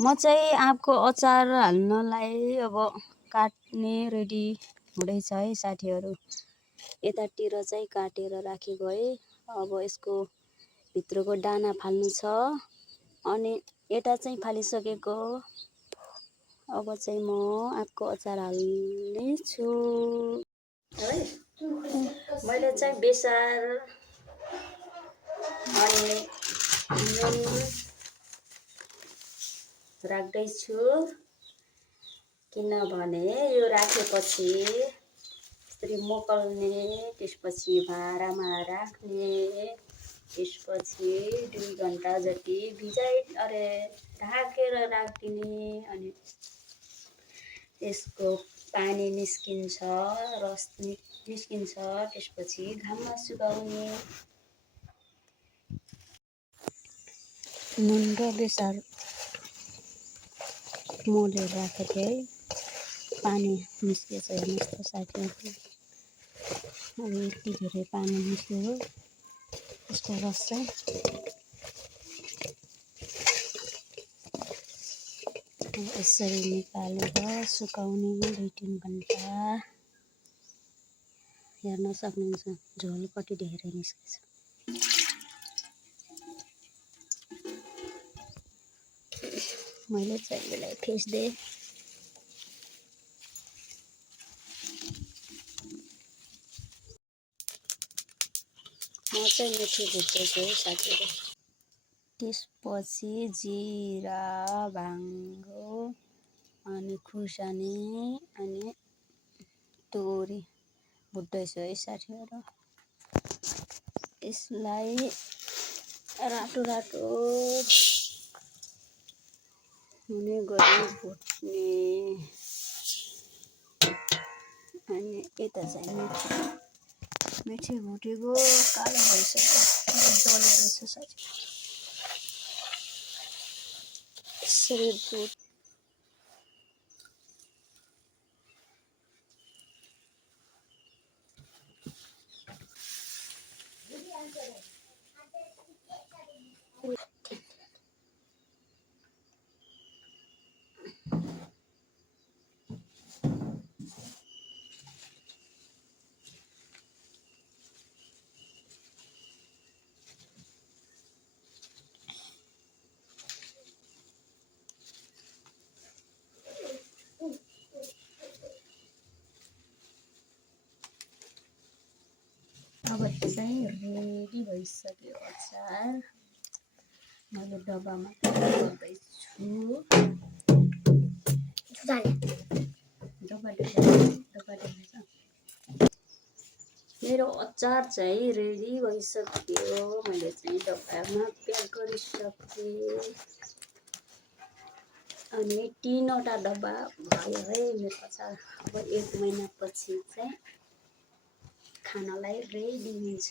म चाहिँ आँपको अचार हाल्नलाई अब काट्ने रेडी हुँदैछ है साथीहरू। यतातिर चाहिँ काटेर राखेको है। अब यसको भित्रको दाना फाल्नु छ अनि यता चाहिँ फालिसकेको। अब चाहिँ म आँपको अचार हाल्ने छु है। मैले चाहिँ बेसार अनि नुन राख्दैछु किनभने यो राखेपछि यसरी मोकल्ने, त्यसपछि भाँडामा राख्ने, त्यसपछि 2 घण्टा जति ढाकेर राखिदिने अनि त्यसको पानी निस्किन्छ, रस निस्किन्छ, त्यसपछि घाममा सुकाउने। नुन र बेसार मोलेर राखेको थिएँ है। पानी निस्केछ हेर्नुहोस् त साथीहरू। अब यति धेरै पानी निस्क्यो यसको रस चाहिँ। यसरी निकालेर सुकाउने 2-3 घण्टा। हेर्न सक्नुहुन्छ झोल कति धेरै निस्केछ। मैले चाहिँ यसलाई फेस्दै म चाहिँ मेथी भुट्दैछु है साथीहरू। त्यसपछि जिरा, भाङ्गो अनि खुर्सानी अनि तोरी भुट्दैछु है साथीहरू। यसलाई रातो रातो हुने गरी भुट्ने। अनि यता चाहिँ मेथी भुटेको कालो भइसक्यो, जलेर रहेछ साथी। यसरी भुट अब चाहिँ रेडी भइसक्यो अचार। मैले डब्बामा गर्दैछु। मेरो अचार चाहिँ रेडी भइसक्यो। मैले चाहिँ डब्बामा प्याक गरिसकेँ। अनि 3वटा डब्बा भयो है मेरो अचार। अब 1 महिनापछि चाहिँ खानलाई रेडी हुन्छ।